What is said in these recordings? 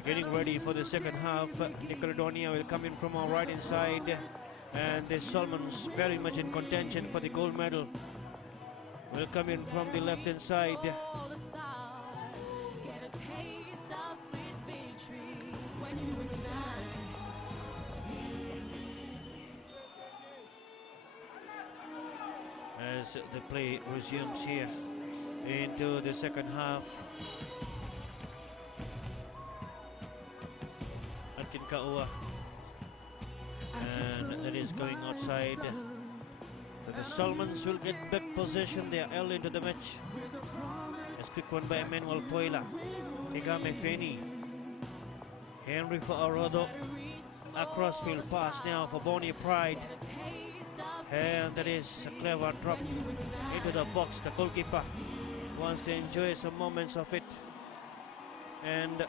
We're getting ready for the second half. Nickelodeon will come in from our right inside, and the Solomons very much in contention for the gold medal. Will come in from the left hand side. As the play resumes here into the second half. Atkin Kaua, and that is going outside. So the Solomons will get back possession there early into the match. A quick one by Emmanuel Poila. Kigame Feni. Henry for Arodo. A crossfield pass now for Bonnie Pride. And that is a clever drop into the box. The goalkeeper wants to enjoy some moments of it and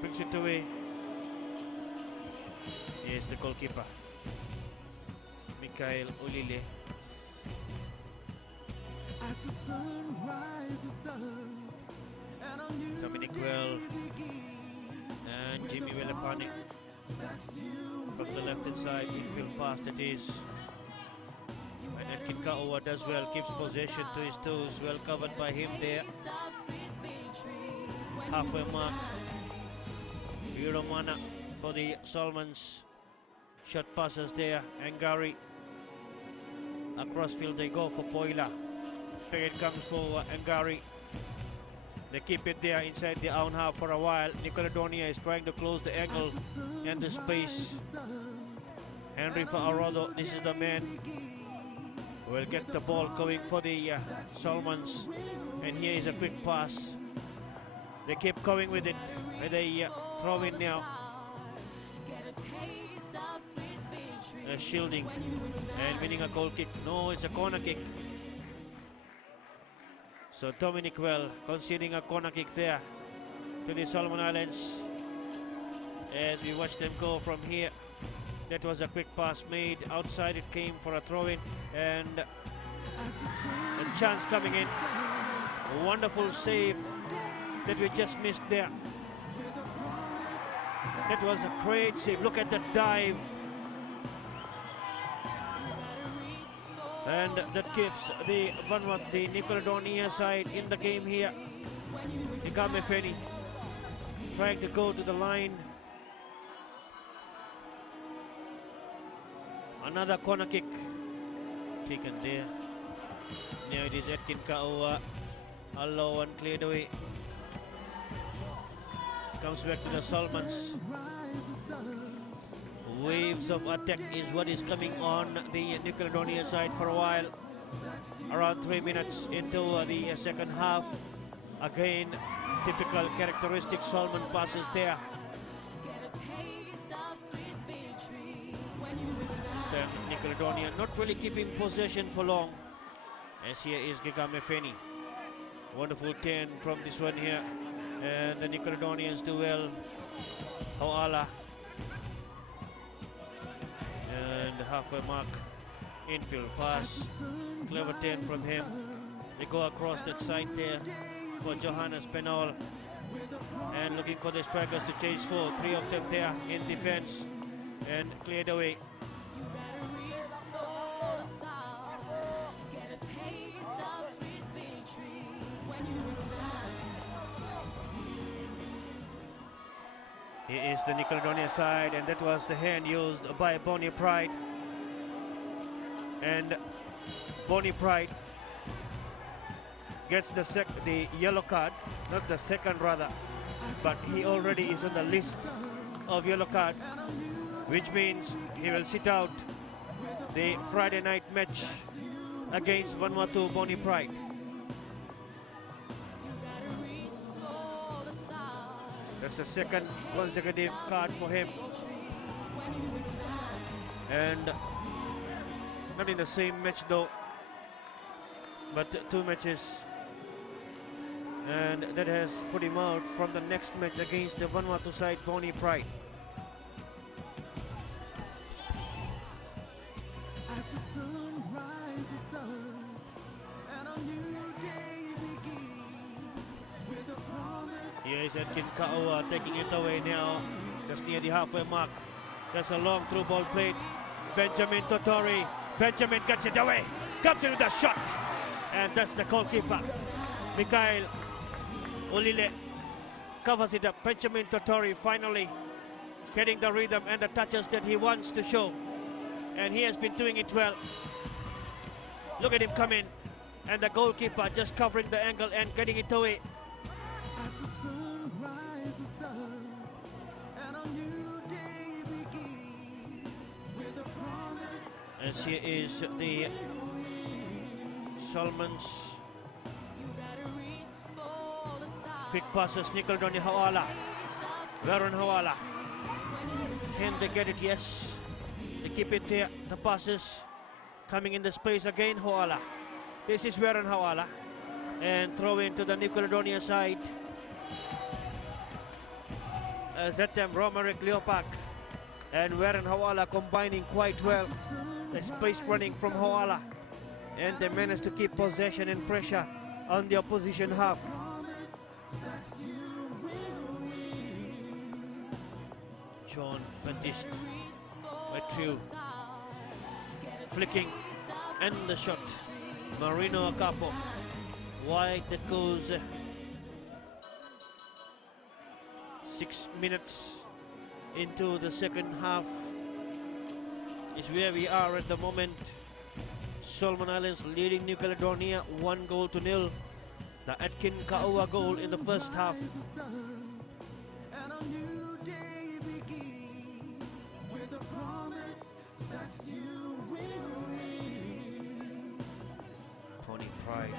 brings it away. Yes, the goalkeeper, Mikhail Olile. Dominic Well and Jimmy Welapani. From the left hand side, infield pass that is. And Atkin Kaua does well, keeps possession to his toes, well covered by him there. Halfway mark. Viromana for the Solomons. Shot passes there, Angari. Across field they go for Poila. It comes for Angari. They keep it there inside the own half for a while. Nickelodeon is trying to close the angle and the space. Henry for Arodo, this is the man who will get the ball going for the Solomons. And here is a quick pass. They keep going with it. They throw in now. Shielding and winning a goal kick. No, it's a corner kick. So Dominic Well conceding a corner kick there to the Solomon Islands. As we watch them go from here. That was a quick pass made. Outside it came for a throw-in. And a chance coming in. A wonderful save that we just missed there. That was a great save. Look at the dive. And that keeps the Nickelodeon side in the game here. Kigame Feni trying to go to the line. Another corner kick taken there. Now it is Atkin Kaua. A low one cleared away. Comes back to the Solomons. Waves of attack is what is coming on the Nickelodeon side for a while. Around 3 minutes into the second half. Again, typical characteristic Solomon passes there. Then Nickelodeon not really keeping possession for long. As here is Kigame Feni. Wonderful 10 from this one here. And the Nickelodeonians do well. Hoala. And halfway mark, infield pass, clever 10 from him. They go across that side there for Johannes Penol, and looking for the strikers to chase for. 3 of them there in defense and cleared away. Here is the Nickelodeon side, and that was the hand used by Bonnie Pride. And Bonnie Pride gets the yellow card, not the second rather, but he already is on the list of yellow card, which means he will sit out the Friday night match against Vanuatu Bonnie Pride. That's the second consecutive card for him. And not in the same match though, but 2 matches. And that has put him out from the next match against the Vanuatu side, Bonnie Pride. Here is Edkin Kaoa taking it away now. Just near the halfway mark. There's a long through ball played. Benjamin Totori. Benjamin gets it away. Comes in with a shot. And that's the goalkeeper. Mikhail Olile covers it up. Benjamin Totori finally getting the rhythm and the touches that he wants to show. And he has been doing it well. Look at him come in. And the goalkeeper just covering the angle and getting it away. As here is the Solomons. Quick passes, Nickeldoni Hawala. Varun Hawala. Can they get it? Yes. They keep it there. The passes coming in the space again, Hawala. This is Varun Hawala. And throw into the Nickelodonia side. As that time Romaric Leopak and Varun Hawala combining quite well. The space running from Hawala. And they managed to keep possession and pressure on the opposition half. John Baptiste, Matthew, flicking, and the shot. Marino Acapo, wide that goes 6 minutes into the second half is where we are at the moment. Solomon Islands leading New Caledonia 1-0. The Atkin Kaoa goal in the first half. Tony Pride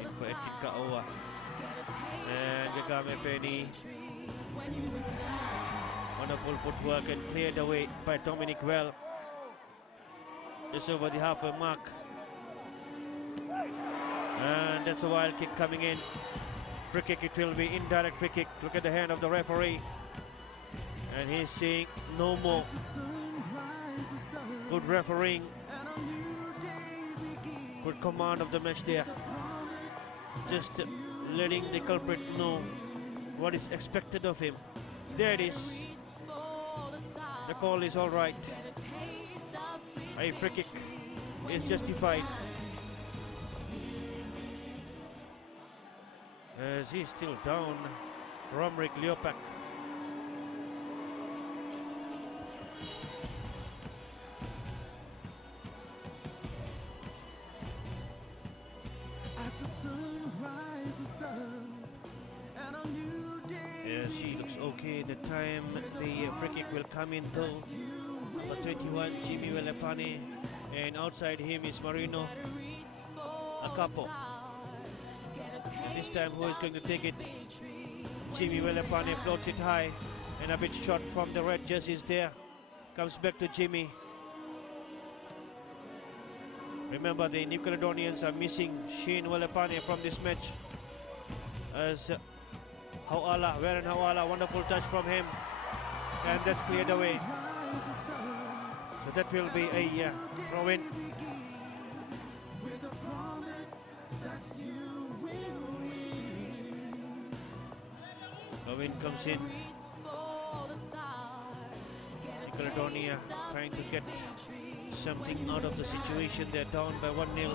in for Atkin Kaoa. And Gagame Penny. Wonderful footwork and cleared away by Dominic Well. Just over the halfway mark. And that's a wild kick coming in. Free kick, it will be indirect free kick. Look at the hand of the referee. And he's saying no more. Good refereeing. Good command of the match there. Just letting the culprit know what is expected of him. There it is. The call is all right. A free kick is justified. As he's still down, Romaric Leopak. Yes, she looks okay. The time the free kick will come in though. Number 21, Jimmy Welepane, and outside him is Marino Acapo. And this time, who is going to take it? Jimmy Welepane floats it high, and a bit short from the red jerseys there. Comes back to Jimmy. Remember, the New Caledonians are missing Shane Welepane from this match. As Hawala, Varun Hawala, wonderful touch from him, and that's cleared away. So that will be a throw-in. Throw-in comes in. Caledonia trying to get something out of the situation. They're down by 1-0.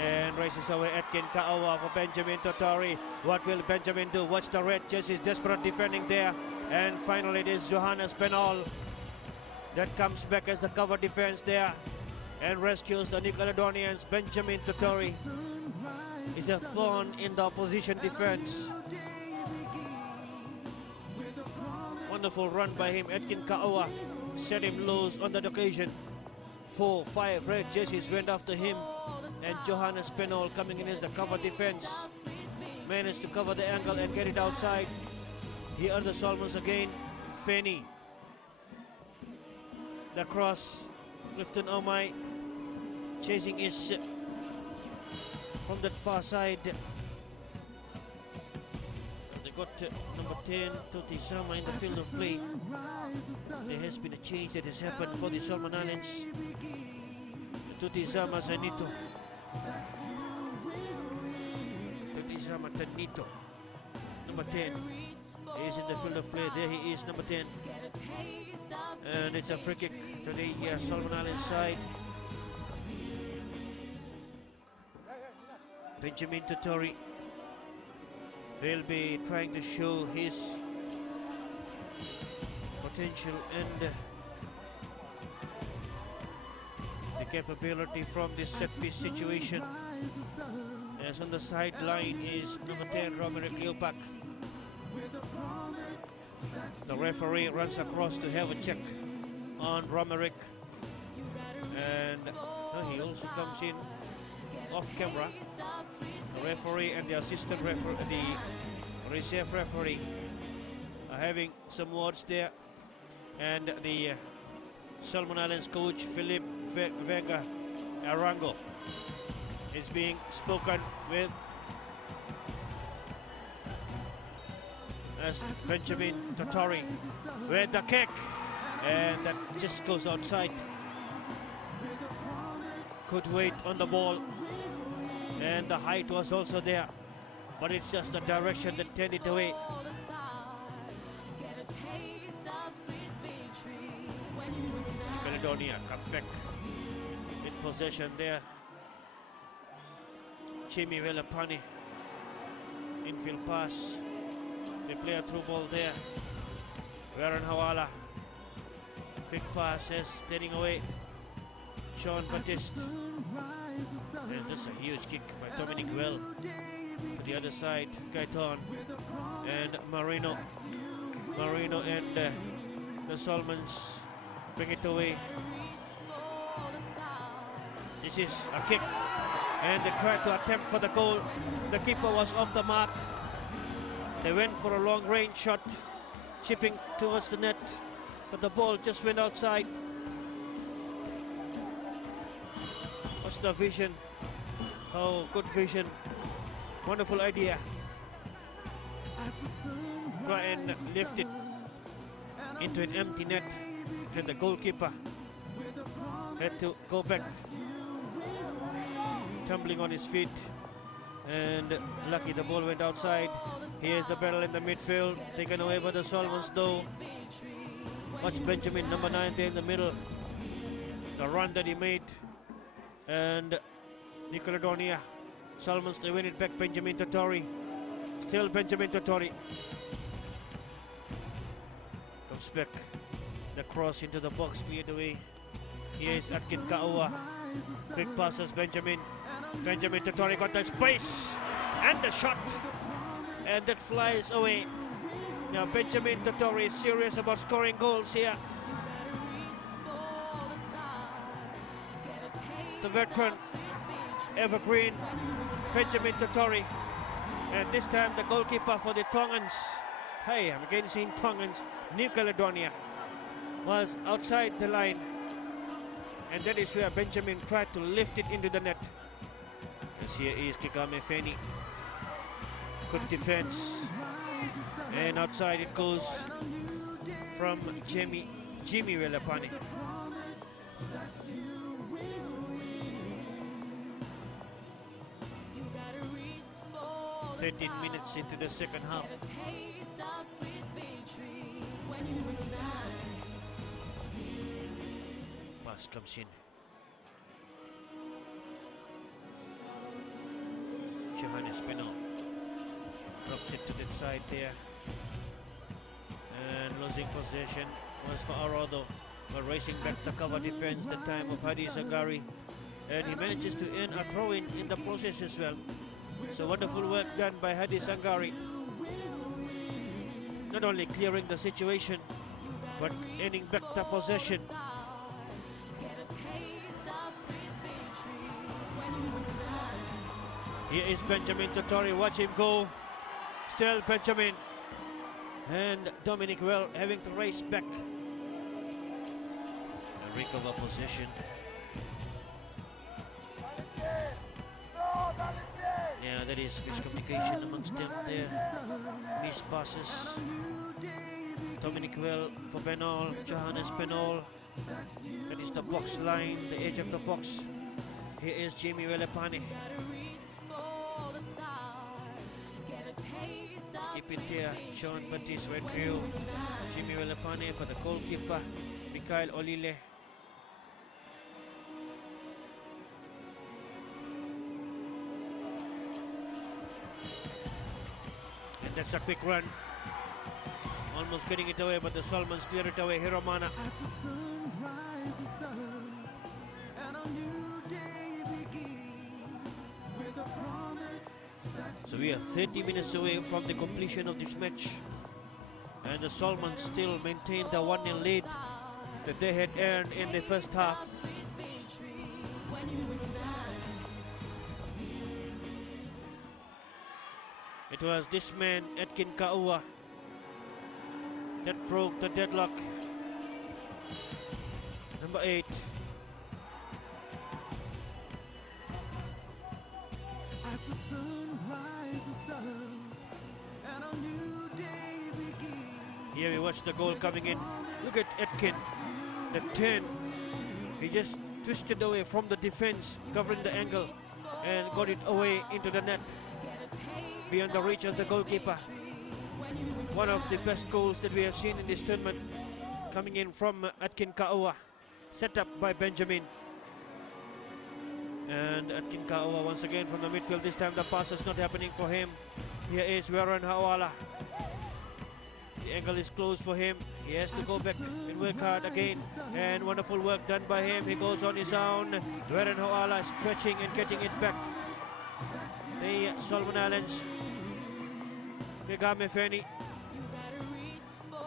And races away Atkin Kaoa for Benjamin Totori. What will Benjamin do? Watch the red jerseys, desperate defending there. And finally it is Johannes Penol that comes back as the cover defense there and rescues the New Caledonians. Benjamin Totori is a thorn in the opposition defense. Wonderful run by him. Atkin Kaoa set him loose on that occasion. 4-5 red jerseys went after him, and Johannes Penol coming in as the cover defense managed to cover the angle and get it outside. Here are the Solomons again. Feni, the cross. Clifton Omai chasing is from that far side. They got number 10 Tuti Sama in the field of play. There has been a change that has happened for the Solomon Islands. Tuti Sama Zanito. Tuti Sama Tanito number 10. He's in the field of play. There he is, number 10. And it's a free kick to the Solomon Island side. Benjamin Totori will be trying to show his potential and the capability from this set-piece situation. As on the sideline is number 10, Romerick Leopak. The referee runs across to have a check on Romerick, and he also comes in off camera. The referee and the assistant referee, the reserve referee, are having some words there, and the Solomon Islands coach Philip Vega Arango is being spoken with as Benjamin Totori with the kick, and that just goes outside. Could wait on the ball, and the height was also there, but it's just the direction that turned it away. Caledonia comes back in possession there. Jimmy Velapani, infield pass. They play a through ball there. Warren Hawala, quick passes, turning away. Sean Batiste, and just a huge kick by Dominic Well. To the other side, Gaiton and Marino. Marino and the Solomons bring it away. This is a kick, and they tried to attempt for the goal. The keeper was off the mark. They went for a long range shot, chipping towards the net, but the ball just went outside. What's the vision? Oh, good vision. Wonderful idea. Try and lift it into an empty net, and the goalkeeper had to go back, tumbling on his feet, and lucky the ball went outside. Here's the battle in the midfield, taken away by the Solomons though. Watch Benjamin, number 9 there in the middle. The run that he made, and Nicoladonia. Solomons, they win it back. Benjamin Totori. Still Benjamin Totori. Comes back. The cross into the box, cleared away. Here is Atkin Kaua. Quick passes, Benjamin. Benjamin Totori got the space and the shot, and that flies away. Now Benjamin Totori is serious about scoring goals here. The veteran, evergreen, Benjamin Totori. And this time the goalkeeper for the Tongans, hey, I'm again seeing Tongans, New Caledonia, was outside the line. And that is where Benjamin tried to lift it into the net. As here is Kigame Feni. Good defense. And outside it goes from Jimmy Velapani. 13 minutes into the second half. Pass comes in. Johannes Peno drops it to the side there, and losing possession was for Arodo, but racing back to cover defense the time of Hadi Zagari, and he manages to earn a throw-in in the process as well. So wonderful work done by Hadi Zagari, not only clearing the situation but earning back the possession. Here is Benjamin Totori, watch him go. Still Benjamin, and Dominic Well having to race back and recover possession. Yeah, that is miscommunication amongst them there. Missed passes. Dominic Well for Benol, Johannes Benol. That is the box line, the edge of the box. Here is Jamie Velapani. Keep it there. Sean Baptiste Redfield. Jimmy Welapane for the goalkeeper. Mikhail Olile. And that's a quick run. Almost getting it away, but the Solomons clear it away. Hiromana. So we are 30 minutes away from the completion of this match. And the Solomons still maintain the 1-0 lead that they had earned in the first half. It was this man, Edkin Kaua, that broke the deadlock. Number 8. As the sun rises up and a new day begins. Here we watch the goal coming in. Look at Edkin, the 10. He just twisted away from the defense, covering the angle, and got it away into the net, beyond the reach of the goalkeeper. One of the best goals that we have seen in this tournament, coming in from Edkin Kaua, set up by Benjamin. And Edkin Kaua once again from the midfield. This time the pass is not happening for him. Here is Warren Hawala. The angle is closed for him. He has to go back and work hard again. And wonderful work done by him. He goes on his own. Warren Hawala stretching and getting it back. The Solomon Islands. Megame Feni.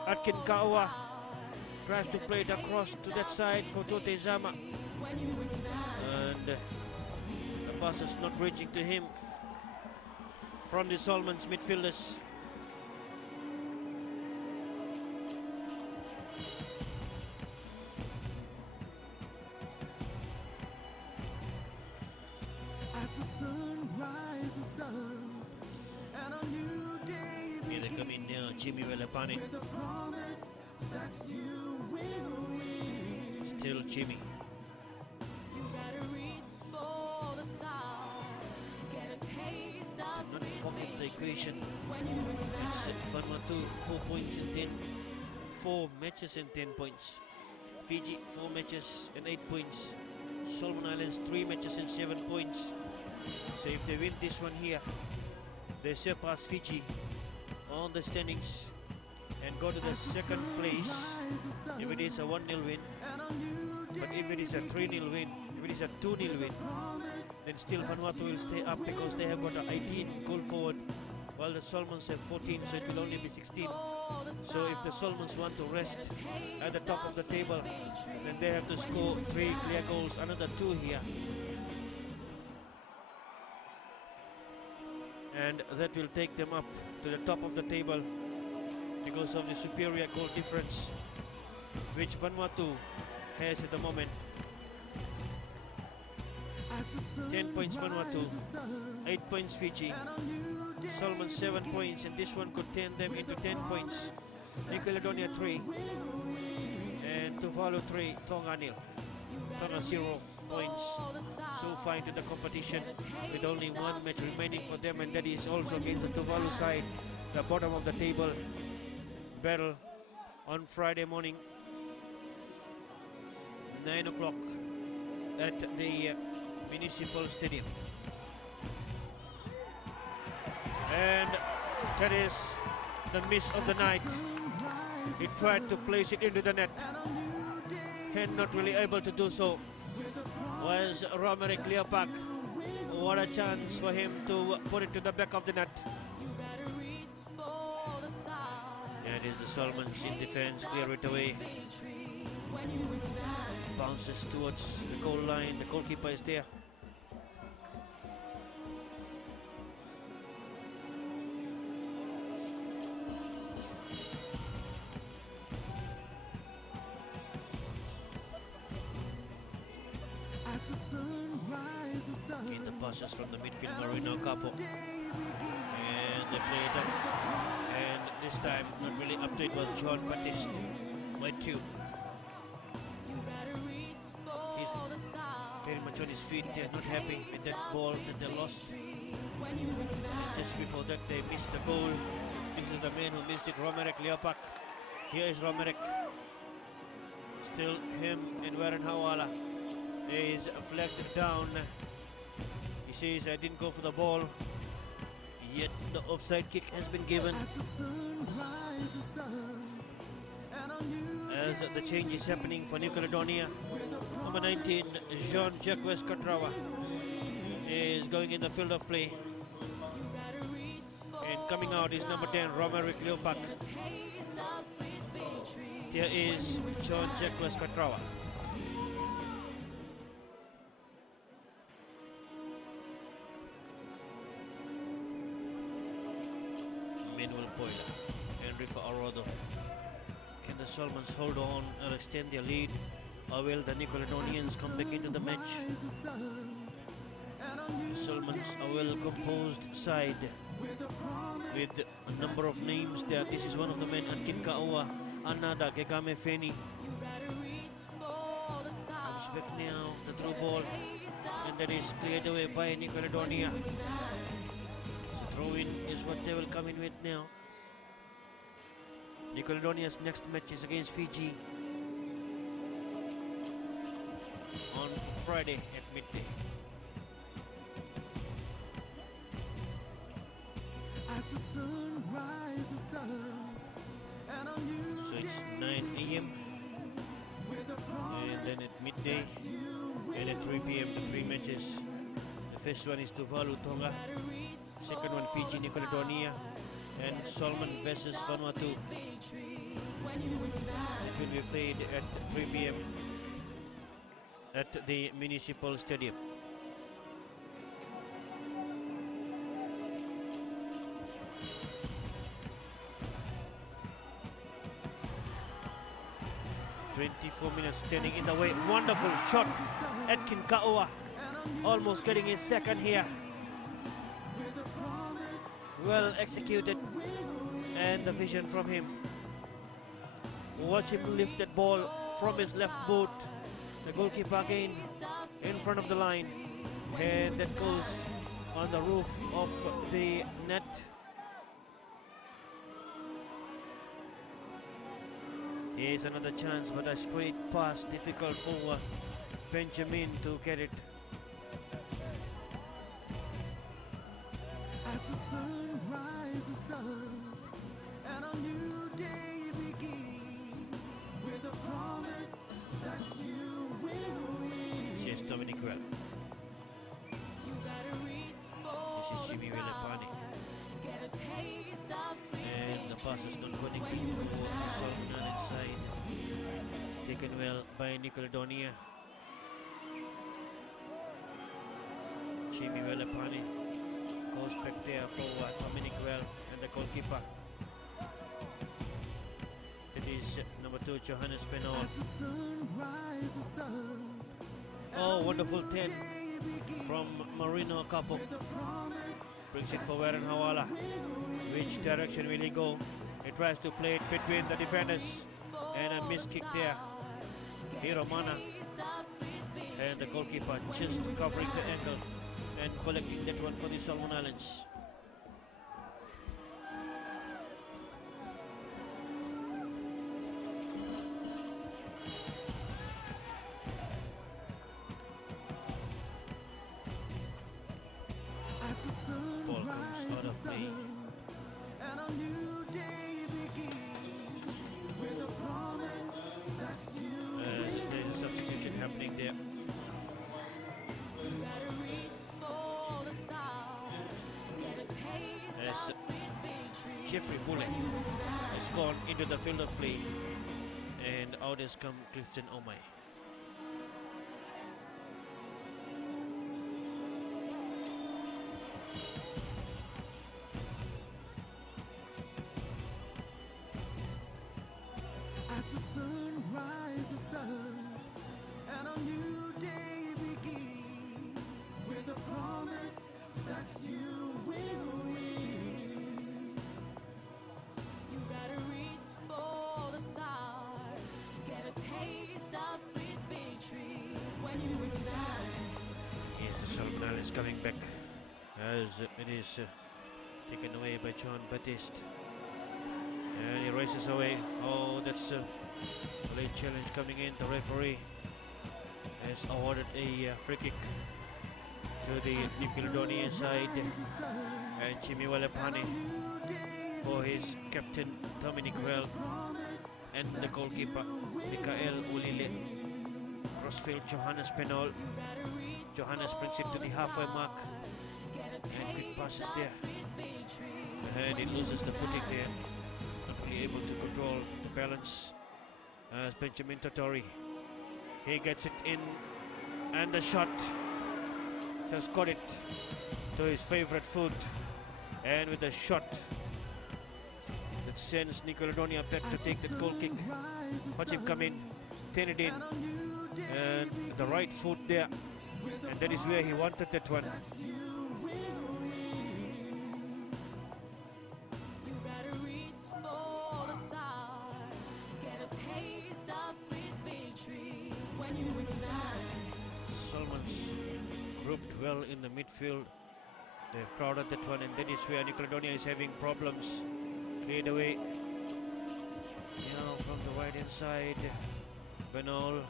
Edkin Kaua tries to play it across to that side for Tote Zama. And the pass is not reaching to him from the Solomons midfielders. As the sun rises up and a new day begins. Here they come in now, Jimmy Welapane. Still Jimmy. Not complete the equation. It's Vanuatu 4 points in 10, 4 matches and 10 points. Fiji 4 matches and 8 points. Solomon Islands 3 matches and 7 points. So if they win this one here, they surpass Fiji on the standings and go to the second place if it is a 1-0 win. But if it is a 3-0 win, if it is a 2-0 win, then still Vanuatu will stay up because they have got a 18 goal forward, while the Solomons have 14, so it will only be 16. So if the Solomons want to rest at the top of the table, then they have to score 3 clear goals, another 2 here. And that will take them up to the top of the table because of the superior goal difference which Vanuatu has at the moment. 10 points Vanuatu, 8 points Fiji, Solomon 7 points, and this one could turn them into 10 points. New Caledonia 3, and Tuvalu 3, Tonga 0. Tonga 0 points so far into the competition, with only 1 match remaining for them, and that is also against the Tuvalu side, the bottom of the table battle on Friday morning, 9 o'clock at the Municipal Stadium. And that is the miss of the night. He tried to place it into the net and not really able to do so. Was Romeric Leopak. What a chance for him to put it to the back of the net. That is the Solomons in defense, clear it away. Bounces towards the goal line, the goalkeeper is there. Get the passes from the midfield, Marino Capo. And they play it up. And this time, not really update was John Baptiste. White tube. He's very much on his feet. They're not happy with that ball that they lost. And just before that, they missed the goal in to the man who missed it, Romeric Leopak. Here is Romeric. Still him and Warren Hawala. He is flagged down. He says, I didn't go for the ball. Yet the offside kick has been given. As the change is happening for New Caledonia, number 19, Jean-Jacques Catrawa, is going in the field of play. And coming out is number 10, Romeric Leopak. There is Jean-Jacques Catrawa. Manuel Poila, Enrico Arodo. Can the Solomons hold on or extend their lead, or will the New Caledonians come back into the match? Solomons a well-composed side with a number of names there. This is one of the men, Ankin Kaua, Anada, Gegame Feni. Comes back now, the through ball, and that is cleared away by New Caledonia. Throw-in is what they will come in with now. New Caledonia's next match is against Fiji on Friday at midday. So it's 9 a.m. and then at midday and at 3 p.m. the three matches. The first one is Tuvalu, Tonga. Second one, Fiji, New Caledonia, and Solomon versus Vanuatu. It will be played at 3 p.m. at the Municipal Stadium. "24 minutes standing in the way." Wonderful shot. Atkin Kaua almost getting his second here. Well executed, and the vision from him. Watch him lift that ball from his left boot. The goalkeeper again in front of the line, and that goes on the roof of the net. Here's another chance, but a straight pass, difficult for Benjamin to get it. As the sun rises up and a new day begins with a promise that you will win. Here's Dominic Well. You gotta reach for This is Jimmy Velepani. get a taste of sweet And the pass is not going to Solomon inside. Taken well by New Caledonia. Jimmy Velepani goes back there for Dominic Well and the goalkeeper. It is number 2, Johannes Penol. as the sun rises up. Oh, wonderful 10 from Marino Capo. The promise Brings it for Warren Hawala. Which direction will he go? He tries to play it between the defenders, and a miss kick there. Hiro Mana and the goalkeeper just covering the angle and collecting that one for the Solomon Islands. as the sun Ball comes out of play. and a new day begins with a promise that you There is a substitution happening there. gotta reach for the stars. Get a taste As of sweet victory. Jeffrey Bullock has gone into the field of play, and out has come Clifton Omai. As the sun rises up and a new day begins with a promise that you will win. You gotta reach for the stars, get a taste of sweet victory when you win that. Yes, the Solomon Islands coming back as it is taken away by John Baptiste. And he races away. Oh, that's a late challenge coming in. The referee has awarded a free kick to the Nickelodeon side, and Jimmy Walepane for his captain Dominic Well and the goalkeeper Mikael Ulile. Crossfield Johannes Penol. Johannes brings it to the halfway mark and quick passes there. And it loses the footing there. Not really able to control the balance as Benjamin Totori. He gets it in and the shot just got it to his favorite foot, and with a shot that sends Nickelodeon back to take that goal kick. Watch him come in, turn it in, and the right foot there, and that is where he wanted that one. Grouped well in the midfield. They've crowded that one, and that is where Nickelodeon is having problems. Cleared away. Now from the right hand side, Benol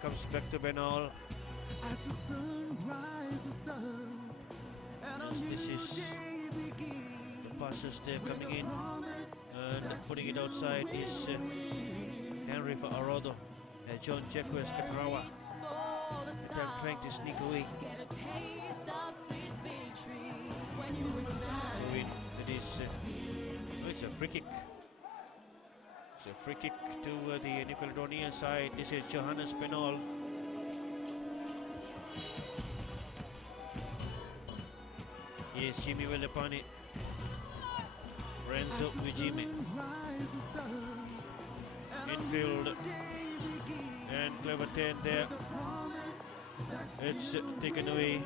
comes back to Benol. As the sun rises up and This is the passes they're coming in, and putting it outside is Henry for Arodo. John Jacques Caprawa trying to sneak away. It is it's a free kick. It's a free kick to the Nickelodeon side. This is Johannes Penol. Yes, Jimmy Walepane. Renzo Wijime. Infield. And clever 10 there. It's taken away.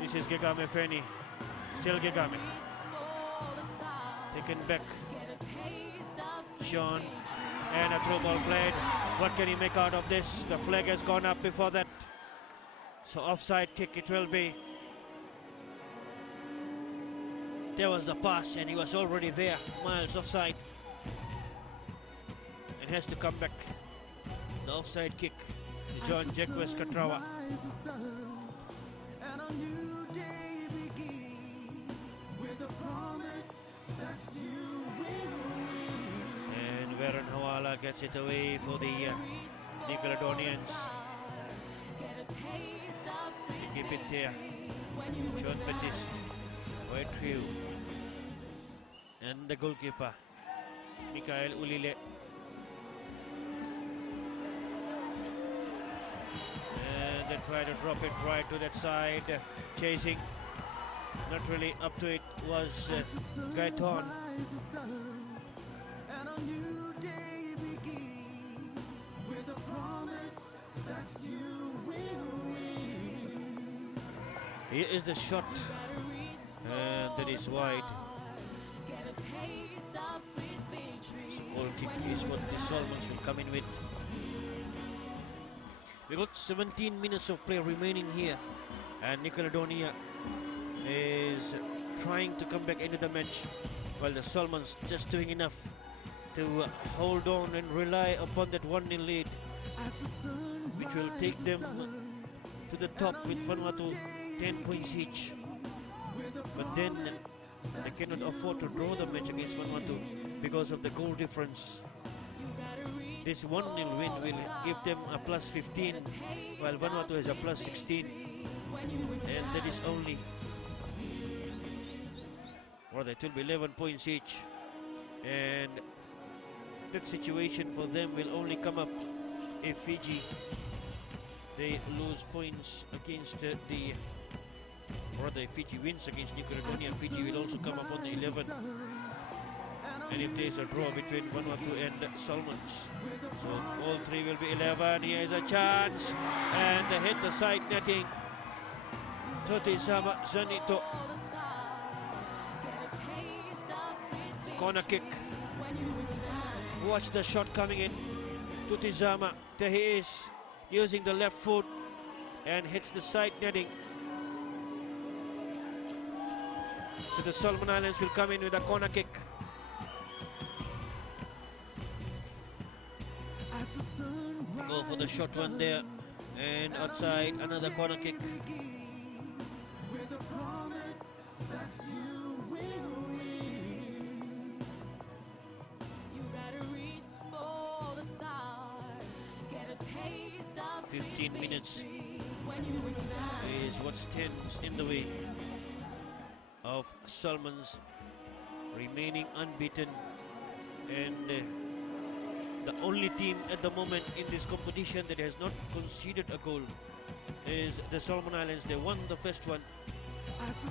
This is Gegame Feni. Still Gegame. Taken back. Sean. And a throw ball played. What can he make out of this? The flag has gone up before that. So offside kick it will be. There was the pass and he was already there. Miles offside. And has to come back. The offside kick. John Jacques Catrawa. And Veron Hawala gets it away for the Nickelodeonians. They keep it there. John Baptiste, White Crew, and the goalkeeper, Mikael Ulile. And they try to drop it right to that side, chasing. Not really up to it was Gaiton. Here is the shot, and that is wide. Goal kick is what the Solomons will come in with. We've got 17 minutes of play remaining here, and Nickelodeon is trying to come back into the match, while the Solomons just doing enough to hold on and rely upon that 1-0 lead, which will take them to the top with Vanuatu 10 points each. But then they cannot afford to draw the match against Vanuatu because of the goal difference. This 1-0 win will give them a plus 15, while Vanuatu has a plus 16, and that is only, well, it will be 11 points each, and that situation for them will only come up if Fiji, they lose points against if Fiji wins against Nickelodeon, Fiji will also come up on the 11. And if there is a draw between Vanuatu and Solomons, so all three will be 11. Here is a chance, and they hit the side netting. Toti Sama Zanito. Corner kick. Watch the shot coming in. Tutizama, there he is, using the left foot and hits the side netting. So the Solomon Islands will come in with a corner kick. Go for the short one there. And outside, another corner kick. with a promise that you will win. You gotta reach for the stars, get a taste of 15 minutes when you win is what stands in the way of Salmons remaining unbeaten, and the only team at the moment in this competition that has not conceded a goal is the Solomon Islands. They won the first one.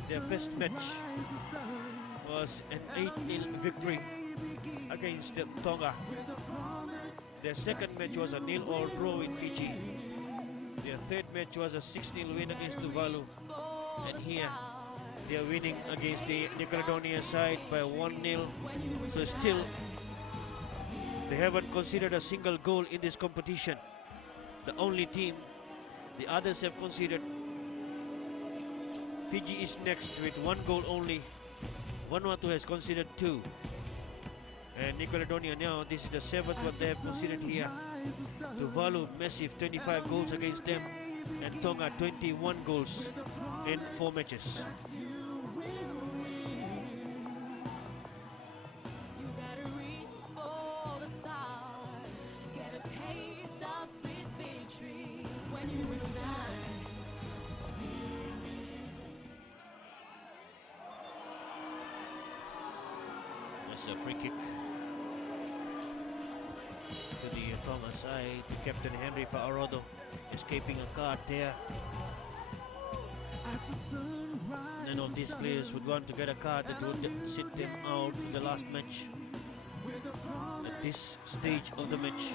Their best match was an 8-0 victory against Tonga. Their second match was a 0-0 draw with Fiji. Their third match was a 6-0 win against Tuvalu. And here they are winning against the New Caledonia side by 1-0. So still, they haven't conceded a single goal in this competition. The only team, the others have conceded. Fiji is next with 1 goal only. Vanuatu has conceded 2. And New Caledonia now, this is the 7th one they have conceded here. Tuvalu, massive 25 goals against them. And Tonga, 21 goals in 4 matches. A free kick to the Tonga side. Captain Henry Fa'arodo escaping a card there. None of these players would want to get a card that would sit them out in the last match at this stage of the match,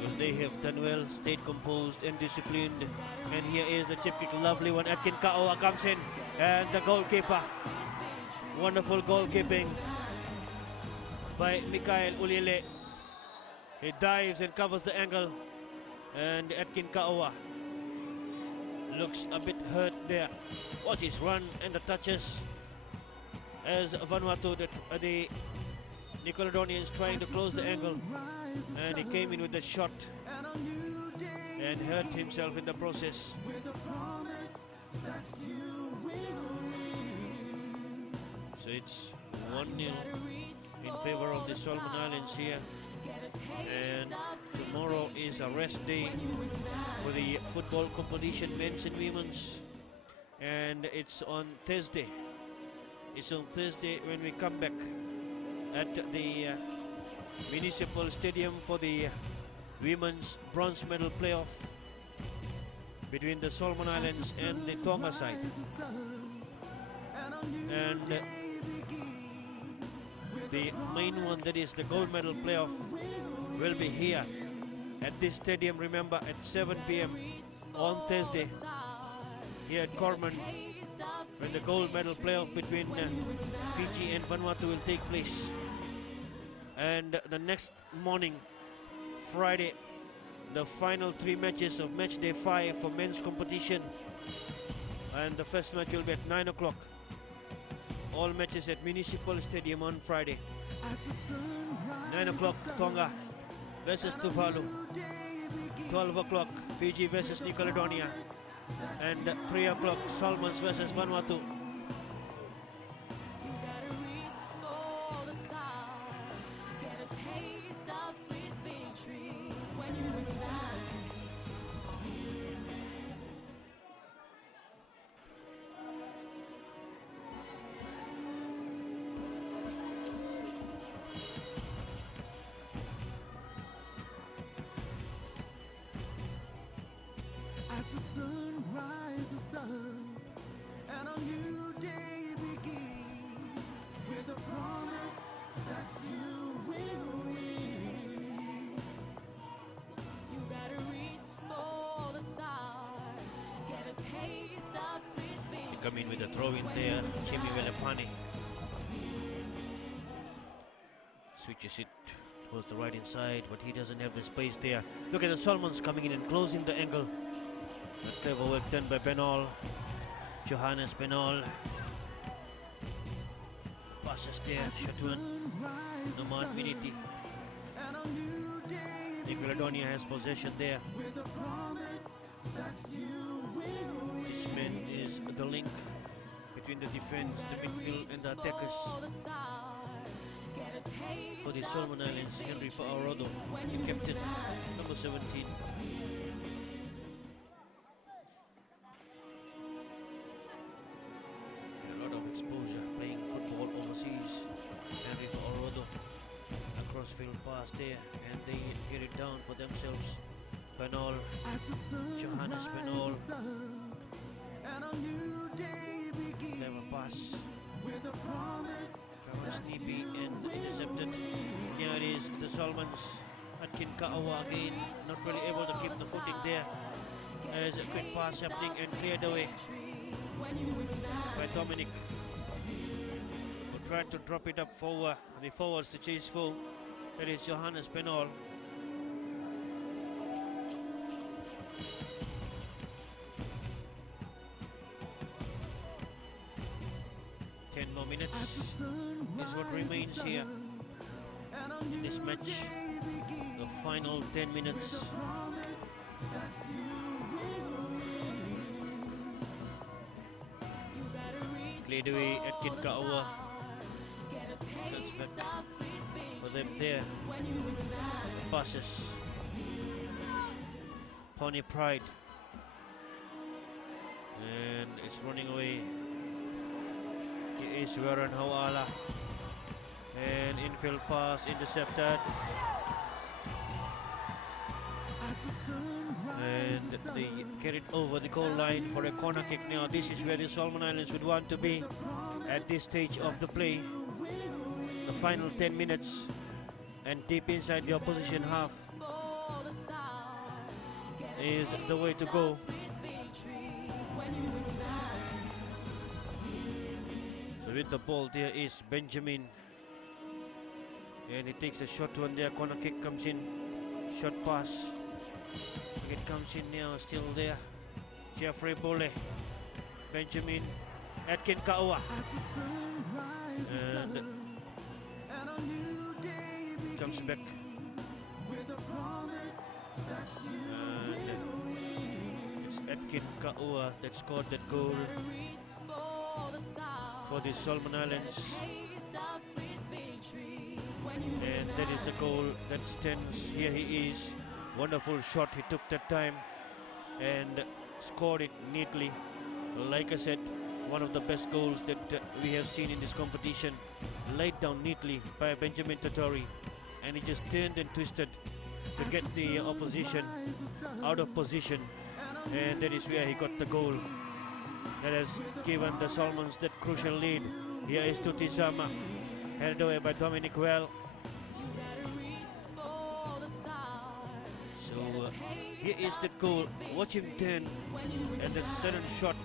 because they have done well, stayed composed and disciplined. And here is the chip kick, lovely one. Atkin Ka'oa comes in, and the goalkeeper, wonderful goalkeeping by Mikael Ulile. He dives and covers the angle, and Atkin Ka'oa looks a bit hurt there. What his run and the touches as Vanuatu, the New Caledonians trying to close the angle, and he came in with the shot and hurt himself in the process. So it's 1-0 in favor of the Solomon Islands here, and tomorrow is a rest day for the football competition, men's and women's, and it's on Thursday. It's on Thursday when we come back at the Municipal Stadium for the women's bronze medal playoff between the Solomon Islands and the Tonga side. And the main one, that is the gold medal playoff, will be here at this stadium, remember, at 7 p.m. on Thursday here at Corman, when the gold medal playoff between Fiji and Vanuatu will take place. And the next morning, Friday, the final 3 matches of match day 5 for men's competition, and the first match will be at 9 o'clock. All matches at Municipal Stadium on Friday. 9 o'clock, Tonga versus Tuvalu. 12 o'clock, Fiji versus New Caledonia. And 3 o'clock, Solomons versus Vanuatu. As the sun rises up and a new day begins, with a promise that you will win. You gotta reach for the stars, get a taste of sweet victory. Come in with a throw in there, Jimmy Velapani switches it towards the right inside, but he doesn't have the space there. Look at the Solomons coming in and closing the angle. That's clever work done by Benol, Johannes Benol. Passes there, Shatwan, Noman Miniti. And a new day Nickelodeon has possession there. This man is the link between the defense, the midfield, and the attackers. For the Solomon Islands, Henry Fa'arodo, the captain, number 17. A lot of exposure playing football overseas. Henry Fa'arodo, across field pass there, and they get it down for themselves. Penol, Johannes Penol. Clever pass. Sneepy and intercepted. Here it is, the Solomons. Atkin Ka'awa again, not really able to keep the footing there. There's a quick pass happening and cleared away by Dominic, who tried to drop it up forward. The forwards to chase full. That is Johannes Penol. More minutes is what remains here in this match. The final 10 minutes. Played away at Ka'awa. Comes back for them there. Passes. Pony Pride. And it's running away. Is Warren Hawala, and infield pass intercepted, and they get it over the goal line for a corner kick. Now this is where the Solomon Islands would want to be at this stage of the play. The final 10 minutes, and deep inside the opposition half is the way to go. With the ball there is Benjamin, and he takes a shot one there. Corner kick comes in, shot pass, it comes in now, still there. Jeffrey Bole, Benjamin, Atkin Ka'awa, and comes back, and it's Atkin Ka'awa that scored that goal for the Solomon Islands, and that is the goal that stands. Here he is, wonderful shot he took that time and scored it neatly. Like I said, one of the best goals that we have seen in this competition, laid down neatly by Benjamin Totori, and he just turned and twisted to get the opposition out of position, and that is where he got the goal that has given the Solomons that crucial lead. Here is Tuti Sama, headed away by Dominic Well. So here is the goal. Watch him turn, and that sudden shot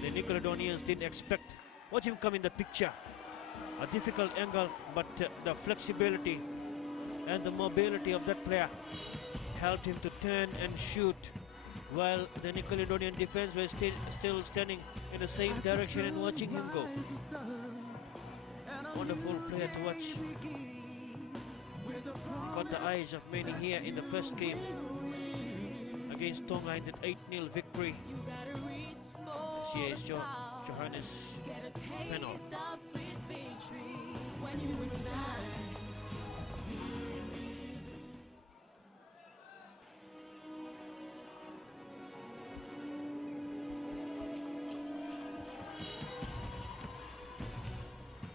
the Nickelodeonians didn't expect. Watch him come in the picture. A difficult angle, but the flexibility and the mobility of that player helped him to turn and shoot, while the Nickelodeonian defense was still standing in the same direction and watching him go. Wonderful player to watch. Caught the eyes of many here in the first game against Tonga in that 8-0 victory. Here is Johannes Penol.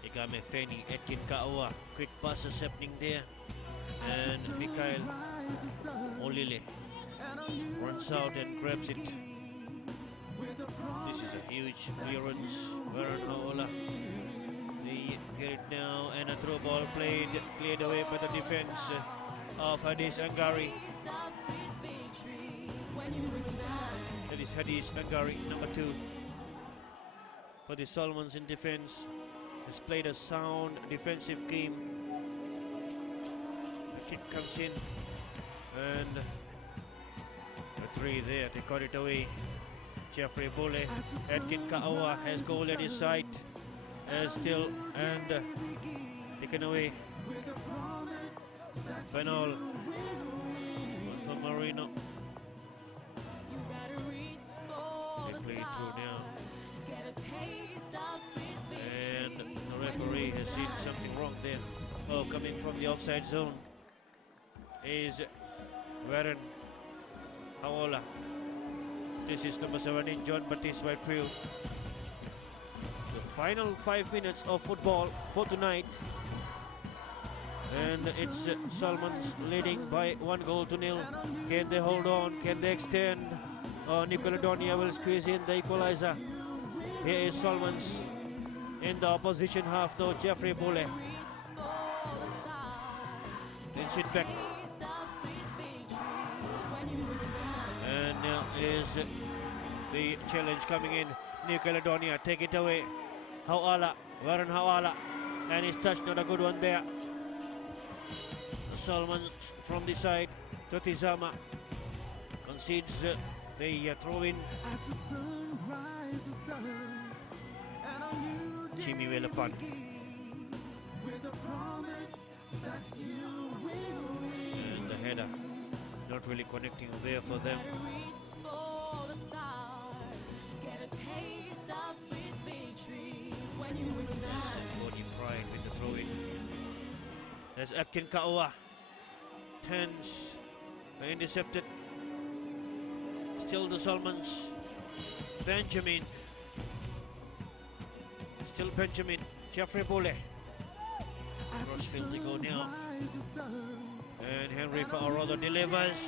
Igame Feni, Atkin Ka'awa, quick passes happening there, and Mikhail Olile runs out and grabs it. This is a huge clearance. Warren Hawala, they get it now, and a throw ball played, cleared away by the defense of Hadis Angari. That is Hadis Angari, number 2 for the Solomons in defense. Has played a sound defensive game. The kick comes in, and the 3 there, they got it away. Jeffrey Bole, Atkin Ka'awa has goal at his side, still, and taken away Penal. One for Marino. They play it through now. And the referee has seen something wrong there. Oh, coming from the offside zone is Warren Haola. This is number 17, John Baptiste Whitefield. The final 5 minutes of football for tonight. And it's Salmons leading by 1-0. Can they hold on? Can they extend? New Caledonia will squeeze in the equalizer. Here is Salmons in the opposition half though, Jeffrey Boule. Then sit back. And now is the challenge coming in. New Caledonia take it away. Hawala, Warren Hawala, and his touch, not a good one there. Salmon from the side, Totizama concedes the throw in. Jimmy Velapan. And the header not really connecting there for them. Body pride with the throw in. There's Atkin Kaua. Tense. Intercepted. Still the Salmons. Benjamin. Still Benjamin. Jeffrey Boule. Crossfield they go now. And Henry Fa'arodo delivers.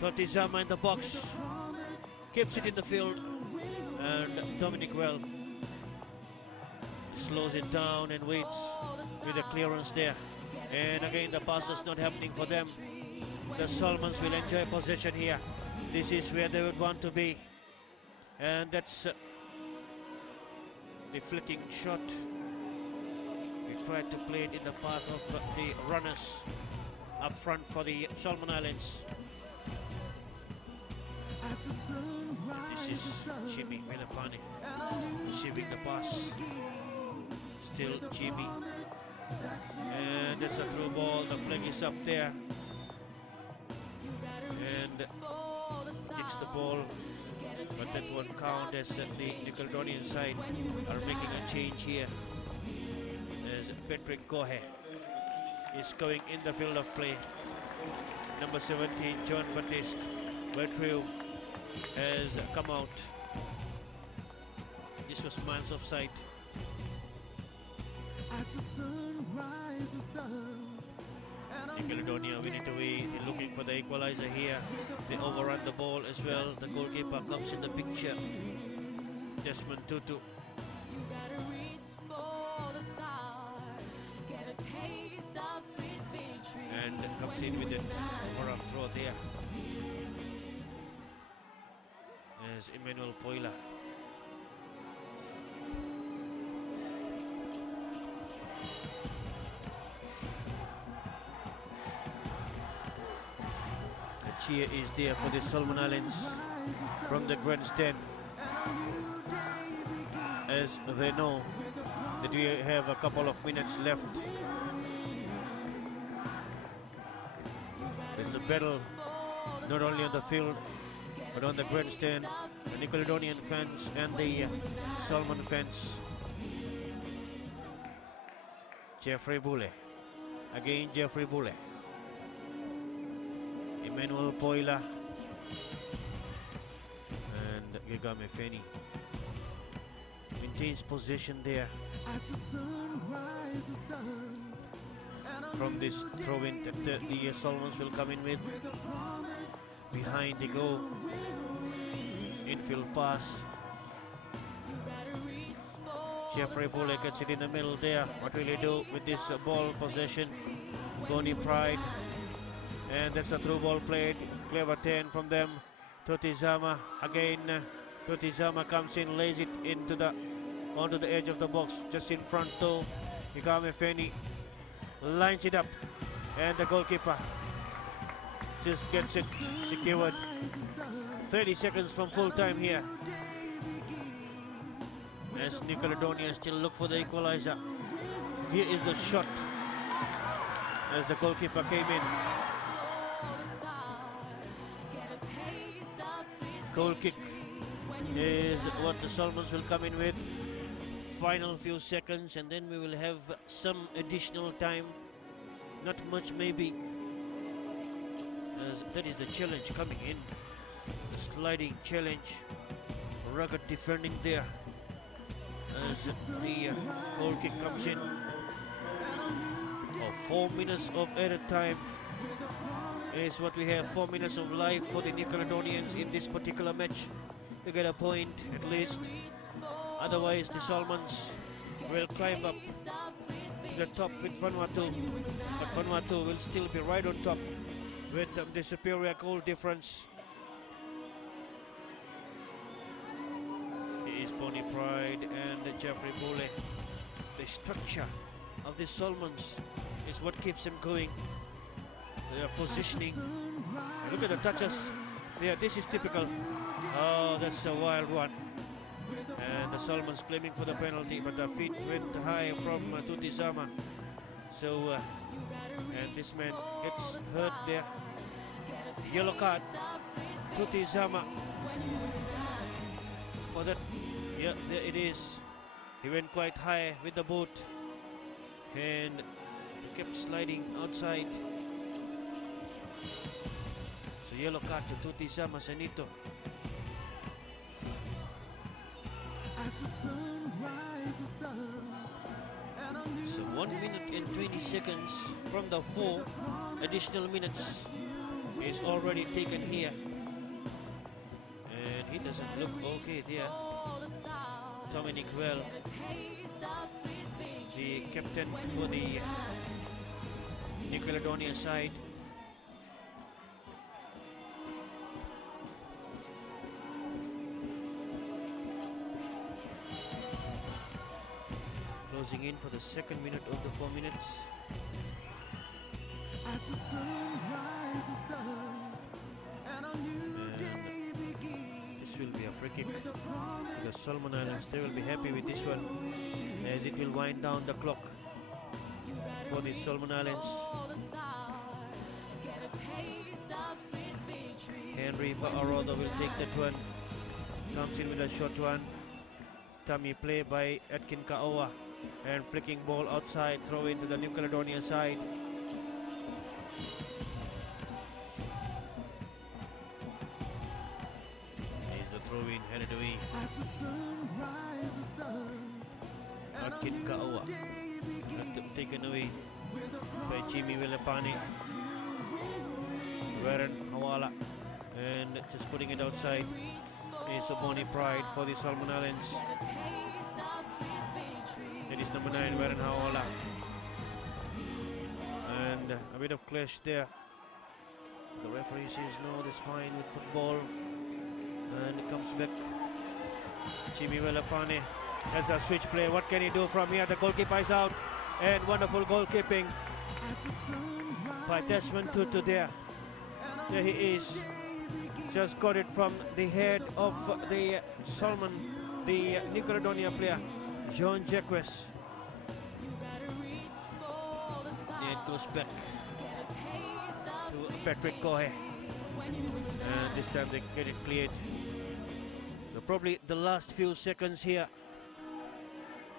Totizama in the box. Keeps it in the field. And Dominic Well slows it down and waits with a clearance there. And again the pass is not happening for them. The Salmons will enjoy possession here. This is where they would want to be. And that's the flicking shot. We tried to play it in the path of the runners up front for the Solomon Islands. This is Jimmy Vilapani receiving the pass. Still Jimmy. And that's a through ball. The flag is up there. And kicks the ball. But that won't count as the Nickelodeon side are making a change here. As Patrick Gohe is going in the field of play. Number 17, John Baptiste Whitefield has come out. This was miles offside. Nickelodeon winning away, looking for the equalizer here. They overrun the ball as well. The goalkeeper comes in the picture. Desmond Tutu. And comes in with it for a throw there. As Emmanuel Poila. The cheer is there for the Solomon Islands from the grandstand, as they know that we have a couple of minutes left. There's a battle not only on the field but on the grandstand. The Nickelodeon fans and the Solomon fans. Jeffrey Boule. Again Jeffrey Boule. Emmanuel Poila. And Gagame Feni. Maintains possession there. From this throw-in that the Solomons will come in with. Behind they go. Infield pass. Jeffrey Boule gets it in the middle there. What will he do with this ball possession? Goni Pride. And that's a through ball played. Clever 10 from them. Totizama again. Totizama comes in, lays it onto the edge of the box, just in front though. Igame Feni lines it up, and the goalkeeper just gets it secured. 30 seconds from full time here. As Nickelodeon still look for the equalizer. Here is the shot. as the goalkeeper came in. Goal kick is what the Solomons will come in with. Final few seconds, and then we will have some additional time. Not much, maybe, as that is the challenge coming in. The sliding challenge, rugged defending there as the goal kick comes in. 4 minutes of added time is what we have. 4 minutes of life for the New Caledonians in this particular match to get a point at least. Otherwise the Solomons will climb up to the top with Vanuatu, but Vanuatu will still be right on top with the superior goal difference. It is Bonnie Pride and Jeffrey Boole. The structure of the Solomons is what keeps them going. Their positioning. And look at the touches. Yeah, this is typical. Oh, that's a wild one. And the Solomons claiming for the penalty, but the feet went high from Tuti Zama. So, and this man gets hurt there. Yellow card. Tuti Zama. For that, yeah, there it is. He went quite high with the boot and he kept sliding outside. So yellow card to Tuti Zama Sanito. So 1 minute and 20 seconds from the 4 additional minutes is already taken here. And he doesn't look okay there. Dominic Well, the captain for the New Caledonia side. Closing in for the second minute of the 4 minutes. As the sun rises up and a new day begins. This will be a free kick. The Solomon Islands, they will be happy with this one, as it will wind down the clock for the Solomon Islands. Henry Ba'aroda will take that one. Comes in with a short one. Tummy play by Atkin Ka'oa. And flicking ball outside, throw into the New Caledonia side. Here's the throw in, headed away. Atkin Ka'oa. Taken away by Jimmy Villepani. Warren Hawala. And just putting it outside is a Bonnie Pride for the Solomon Islands. It is number 9, Warren Hawala. And a bit of clash there. The referee says no, that's fine with football. And it comes back. Jimmy Velapane has a switch play. What can he do from here? The goalkeeper is out. And wonderful goalkeeping by Desmond Tutu there. There he is. Just got it from the head of the Solomon, the New Caledonia player, John Jacques. It goes back to Patrick Cohe. And this time they get it cleared. So probably the last few seconds here.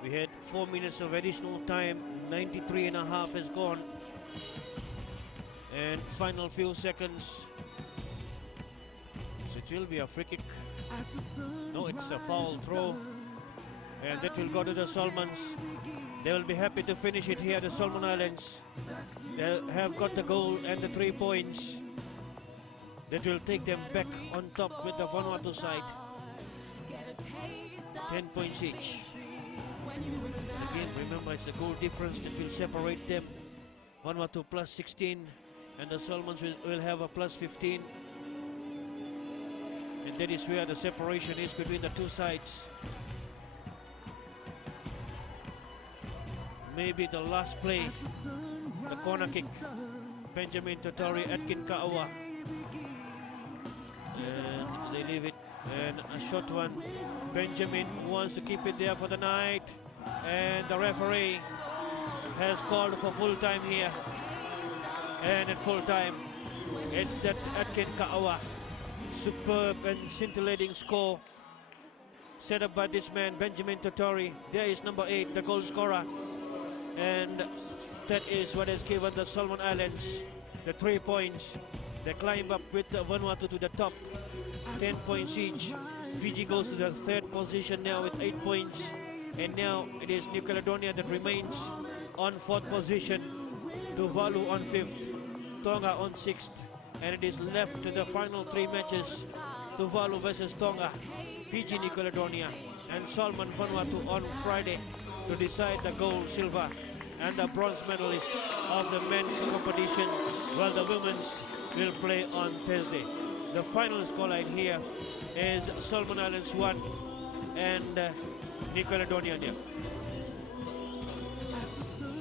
We had 4 minutes of additional time. 93 and a half has gone. And final few seconds. So it will be a free kick. No, it's a foul throw. And that will go to the Solomons. They will be happy to finish it here, the Solomon Islands. They have got the goal and the 3 points. That will take them back on top with the Vanuatu side. 10 points each. Again, remember, it's the goal difference that will separate them. Vanuatu plus 16 and the Solomons will have a plus 15. And that is where the separation is between the two sides. Maybe the last play, the corner kick. Benjamin Totori, Atkin Ka'oa. And they leave it. And a short one. Benjamin wants to keep it there for the night. And the referee has called for full time here. And at full time, it's that Atkin Kaawa. Superb and scintillating score set up by this man, Benjamin Totori. There is number 8, the goal scorer. And that is what has given the Solomon Islands the 3 points. They climb up with Vanuatu to the top, 10 points each. Fiji goes to the 3rd position now with 8 points. And now it is New Caledonia that remains on 4th position. Tuvalu on 5th, Tonga on 6th. And it is left to the final 3 matches. Tuvalu versus Tonga, Fiji, New Caledonia, and Solomon Vanuatu on Friday to decide the gold, silver, and the bronze medalist of the men's competition, while the women's will play on Thursday. The final scoreline here is Solomon Islands 1 and New Caledonia 0.